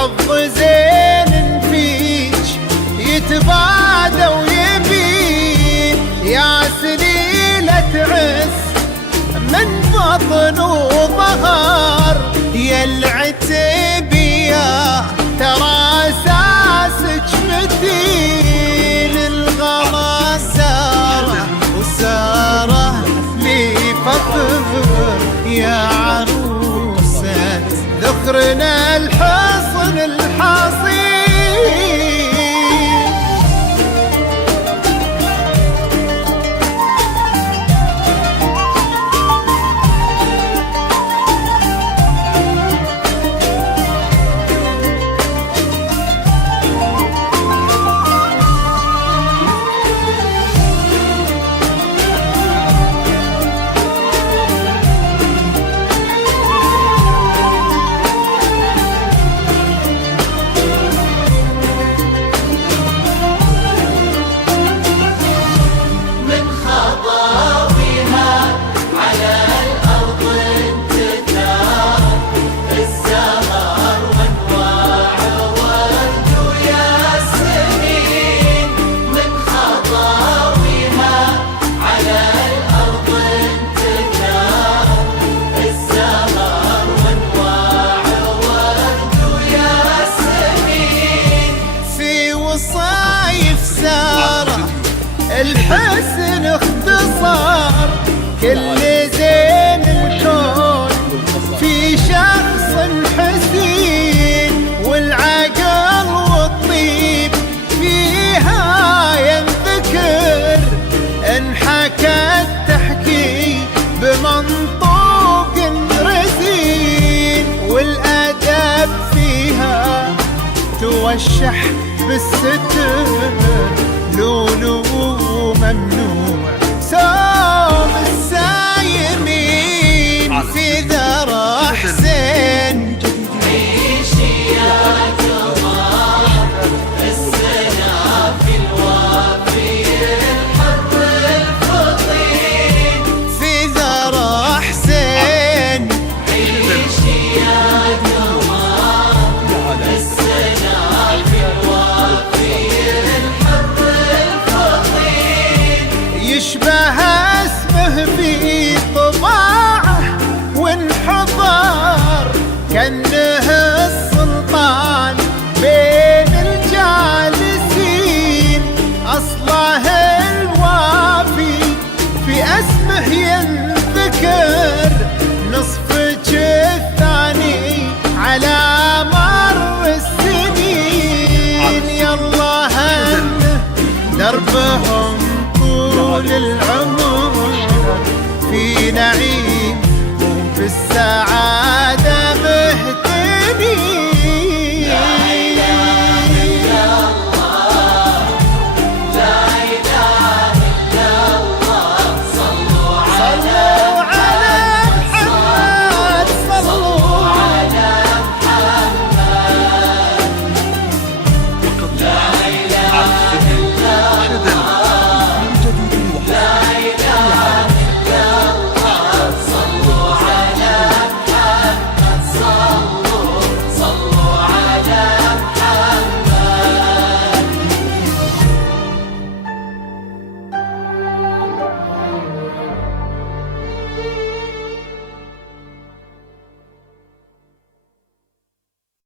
حظ زين فيك يتبادى ويبين، يا سليلة عز من بطن وظهر، يا العتب يا ترى اساسك متين، الغلا ساره وساره لي فخر، يا عروسة ذخرنا الحصن الحصين. الحسن اختصار كل زين الكون في شخص حسين، والعقل والطيب فيها ينذكر، انحكت تحكي بمنطوق رزين، والادب فيها توشح بالستر، لولو ممنوع سوم السايمين في ذرى حسين. عيشي يا جماعة السنة في الوافي الحر الفطين، في ذرى حسين. عيشي يا جماعة السنة في الوافي الحر الفطين، يشبه اسمه في طباعه وانحضر، كأنه السلطان بين الجالسين، أصله الوافي في اسمه ينذكر، نصفك الثاني على مر السنين، يلا هنه دربهم طول العمر في نعيم وفي السعادة